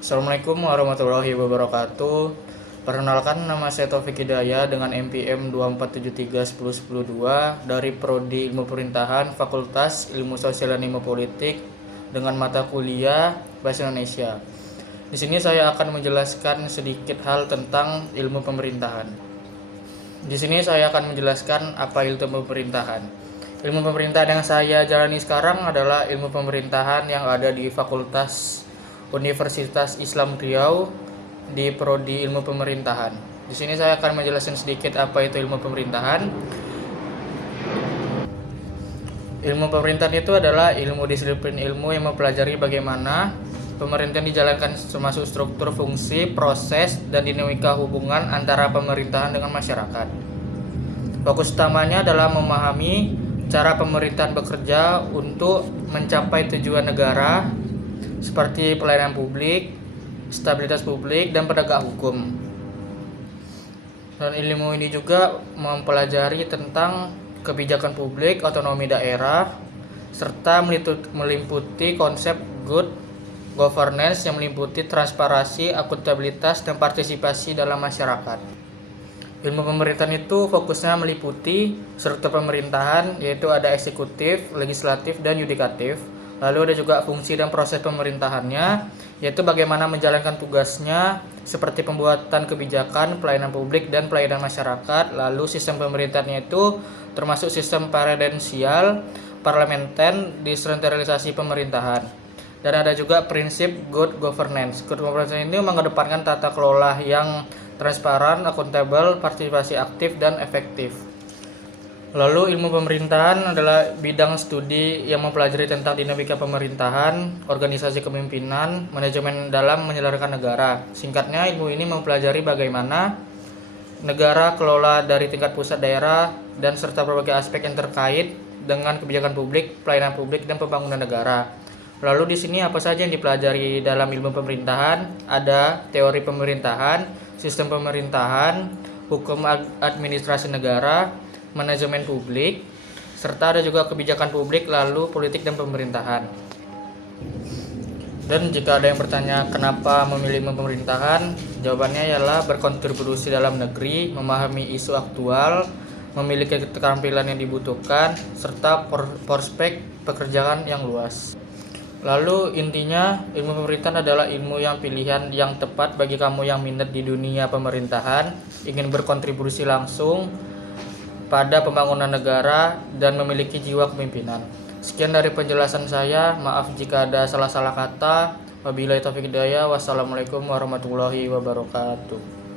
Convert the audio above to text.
Assalamualaikum warahmatullahi wabarakatuh. Perkenalkan, nama saya Taufik Hidayah dengan NPM 247310102 dari Prodi Ilmu Pemerintahan Fakultas Ilmu Sosial dan Ilmu Politik dengan mata kuliah Bahasa Indonesia. Di sini saya akan menjelaskan sedikit hal tentang ilmu pemerintahan. Di sini saya akan menjelaskan apa ilmu pemerintahan. Ilmu pemerintahan yang saya jalani sekarang adalah ilmu pemerintahan yang ada di Fakultas Universitas Islam Riau di Prodi Ilmu Pemerintahan. Di sini saya akan menjelaskan sedikit apa itu ilmu pemerintahan. Ilmu pemerintahan itu adalah ilmu disiplin ilmu yang mempelajari bagaimana pemerintahan dijalankan termasuk struktur, fungsi, proses, dan dinamika hubungan antara pemerintahan dengan masyarakat. Fokus utamanya adalah memahami cara pemerintahan bekerja untuk mencapai tujuan negara seperti pelayanan publik, stabilitas publik, dan penegak hukum. Dan ilmu ini juga mempelajari tentang kebijakan publik, otonomi daerah, serta meliputi konsep good governance yang meliputi transparansi, akuntabilitas, dan partisipasi dalam masyarakat. Ilmu pemerintahan itu fokusnya meliputi struktur pemerintahan, yaitu ada eksekutif, legislatif, dan yudikatif. Lalu ada juga fungsi dan proses pemerintahannya, yaitu bagaimana menjalankan tugasnya seperti pembuatan kebijakan, pelayanan publik, dan pelayanan masyarakat. Lalu sistem pemerintahannya itu termasuk sistem presidensial, parlementer, desentralisasi pemerintahan. Dan ada juga prinsip good governance. Good governance ini mengedepankan tata kelola yang transparan, akuntabel, partisipasi aktif, dan efektif. Lalu ilmu pemerintahan adalah bidang studi yang mempelajari tentang dinamika pemerintahan, organisasi kepemimpinan, manajemen dalam menyelenggarakan negara. Singkatnya, ilmu ini mempelajari bagaimana negara kelola dari tingkat pusat, daerah, dan serta berbagai aspek yang terkait dengan kebijakan publik, pelayanan publik, dan pembangunan negara. Lalu di sini apa saja yang dipelajari dalam ilmu pemerintahan? Ada teori pemerintahan, sistem pemerintahan, hukum administrasi negara, manajemen publik, serta ada juga kebijakan publik, lalu politik dan pemerintahan. Dan jika ada yang bertanya kenapa memilih ilmu pemerintahan, jawabannya ialah berkontribusi dalam negeri, memahami isu aktual, memiliki keterampilan yang dibutuhkan, serta prospek pekerjaan yang luas. Lalu intinya, ilmu pemerintahan adalah ilmu yang pilihan yang tepat bagi kamu yang minat di dunia pemerintahan, ingin berkontribusi langsung pada pembangunan negara, dan memiliki jiwa kepemimpinan. Sekian dari penjelasan saya, maaf jika ada salah-salah kata. Wabillahi taufiq hidayah. Wassalamualaikum warahmatullahi wabarakatuh.